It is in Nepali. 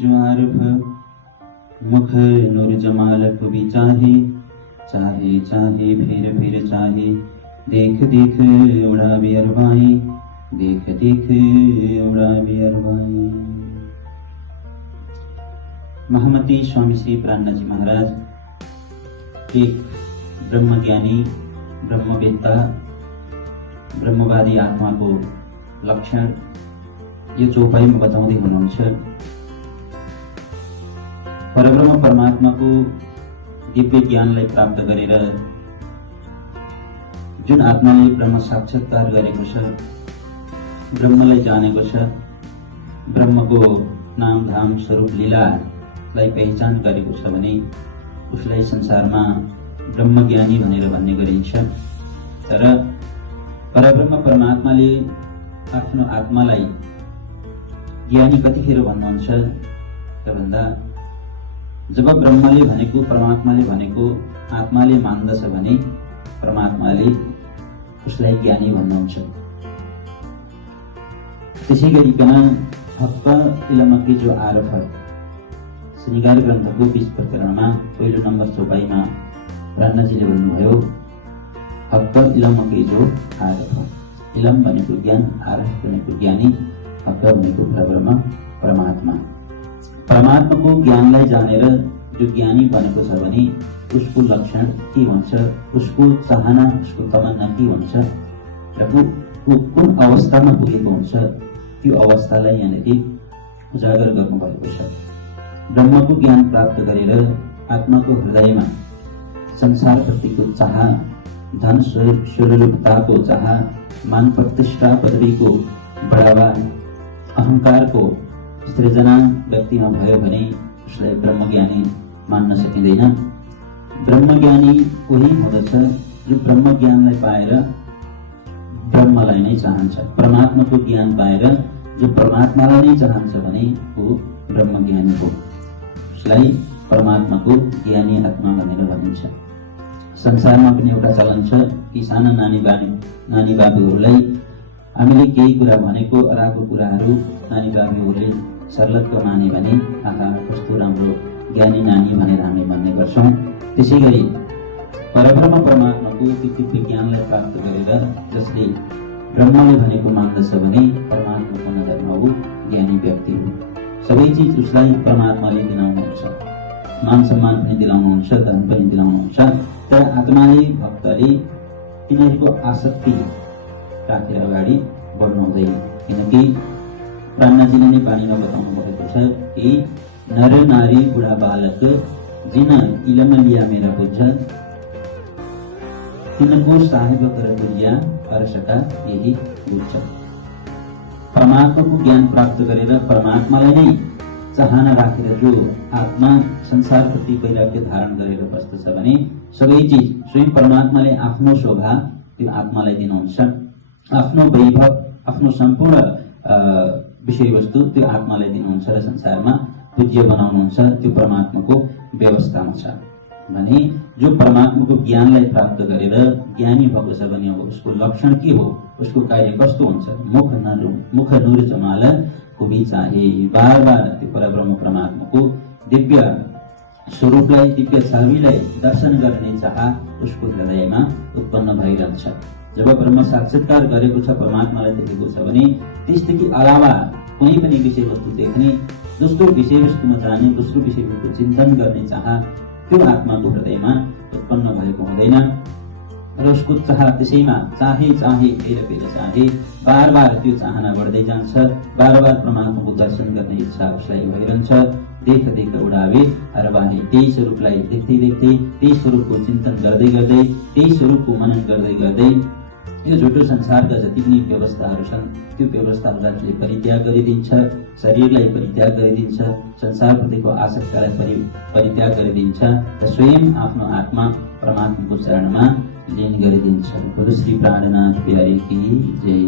ज्वार भ मुख नुर जमाल भी चाहे चाहे चाहे फिर चाहे देख देख उड़ा बियरबाई देख देख उड़ा बियरबाई। महामती स्वामी श्री प्राणजी महाराज एक ब्रह्मज्ञानी ब्रह्मवेत्ता ब्रह्मवादी आत्माको लक्षण यो चौपाईमा बताउँदै हुनुहुन्छ। परब्रह्म परमात्माको दिव्य ज्ञानलाई प्राप्त गरेर जुन आत्माले ब्रह्म साक्षात्कार गरेको छ, ब्रह्मलाई जानेको छ, ब्रह्मको नाम धाम स्वरूप लीलालाई पहिचान गरेको छ भने उसलाई संसारमा ब्रह्मज्ञानी भनेर भन्ने गरिन्छ। तर परब्रह्म परमात्माले आफ्नो आत्मालाई ज्ञानी कतिखेर भन्नुहुन्छ त भन्दा जब ब्रह्मले भनेको परमात्माले भनेको आत्माले मान्दछ भने परमात्माले उसलाई ज्ञानी भन्नुहुन्छ। त्यसै गरिकन हक्क इलमकी जो आरफ श्रृंगार ग्रन्थको 20 प्रकरणमा पहिलो नम्बर चौपाईमा ब्रह्मजीले भन्नुभयो हक्क इलमकी जो आरफ। इलम भनेको ज्ञान, आरफ भनेको ज्ञानी, हक्क भनेको परब्रह्म परमात्मा। परमात्माको ज्ञानलाई जानेर जो ज्ञानी बनेको छ भने उसको लक्षण के हुन्छ, उसको चाहना, उसको तमन्ना के हुन्छ र कुन अवस्थामा पुगेको हुन्छ, त्यो अवस्थालाई यहाँनिर उजागर गर्नुभएको छ। ब्रह्मको ज्ञान प्राप्त गरेर आत्माको हृदयमा संसारप्रतिको चाह, धन स्वरूपताको चाह, मान प्रतिष्ठा पदवीको बढावा, अहंकारको सृजना व्यक्तिमा भयो भने उसलाई ब्रह्मज्ञानी मान्न सकिँदैन। ब्रह्मज्ञानी कोही हुँदछ जो ब्रह्मज्ञानलाई पाएर ब्रह्मलाई नै चाहन्छ, परमात्माको ज्ञान पाएर जो परमात्मालाई नै चाहन्छ भने ऊ ब्रह्मज्ञानी हो। उसलाई परमात्माको ज्ञानी आत्मा भनेर भनिन्छ। संसारमा पनि एउटा चलन छ कि साना नानी बाबुहरूलाई हामीले केही कुरा भनेको अराको कुराहरू नानी बाबुहरूले सर्लक्क माने भने आहा कस्तो राम्रो ज्ञानी नानी भनेर हामी भन्ने गर्छौं। त्यसै गरी परब्रह्म परमात्माको दिव्य ज्ञानलाई प्राप्त गरेर जसले ब्रह्मले भनेको मान्दछ भने परमात्माको नजरमा ऊ ज्ञानी व्यक्ति हो। सबै चिज उसलाई परमात्माले दिलाउनुहुन्छ, मान सम्मान पनि दिलाउनुहुन्छ, धन पनि दिलाउनुहुन्छ। तर आत्माले भक्तले तिनीहरूको आसक्ति राखेर अगाडि बढ्नु हुँदैन। किनकि प्राणजीले नै बानीमा बताउनु भएको छ कि नर नारी बुढा बालक जिन इलम लिया मेरा बुझ तिनको साहेब कर दुनिया अर्शका यही बुझ। परमात्माको ज्ञान प्राप्त गरेर परमात्मालाई नै चाहना राखेर जो आत्मा संसारप्रति वैराग्य धारण गरेर बस्दछ भने सबै चिज स्वयं परमात्माले आफ्नो शोभा त्यो आत्मालाई दिनुहुन्छ, आफ्नो वैभव, आफ्नो सम्पूर्ण विषयवस्तु त्यो आत्मालाई दिनुहुन्छ र संसारमा पूज्य बनाउनुहुन्छ। त्यो परमात्माको व्यवस्थामा छ भने जो परमात्माको ज्ञानलाई प्राप्त गरेर ज्ञानी भएको छ भने उसको लक्षण के हो, उसको कार्य कस्तो हुन्छ। मुख नूर जमाल खुबी चाहे, बार बार त्यो परब्रह्म परमात्माको दिव्य स्वरूपलाई, दिव्य छविलाई दर्शन गर्ने चाह उसको हृदयमा उत्पन्न भइरहन्छ। जब ब्रह्म साक्षात्कार गरेको छ, परमात्मालाई देखेको छ भने त्यसदेखि अलावा कुनै पनि विषयवस्तु देख्ने, दोस्रो विषयवस्तुमा जाने, दोस्रो विषयवस्तु चिन्तन गर्ने चाह त्यो आत्माको हृदयमा उत्पन्न भएको हुँदैन र उसको चाह त्यसैमा चाहे फेर चाहे बार बार त्यो चाहना बढ्दै जान्छ। बार बार परमात्माको दर्शन गर्ने इच्छा उसलाई भइरहन्छ। देख देख उडावे अरबाहे, त्यही स्वरूपलाई देख्दै देख्दै, त्यही स्वरूपको चिन्तन गर्दै गर्दै, त्यही स्वरूपको मनन गर्दै गर्दै यो झुटो संसारका जति पनि व्यवस्थाहरू छन् त्यो व्यवस्थाहरूलाई परित्याग गरिदिन्छ, शरीरलाई परित्याग गरिदिन्छ, संसारप्रतिको आसक्तिलाई परित्याग गरिदिन्छ र स्वयं आफ्नो आत्मा परमात्माको चरणमा लीन गरिदिन्छ। गुरु श्री प्राणनाथ प्यारे की जय।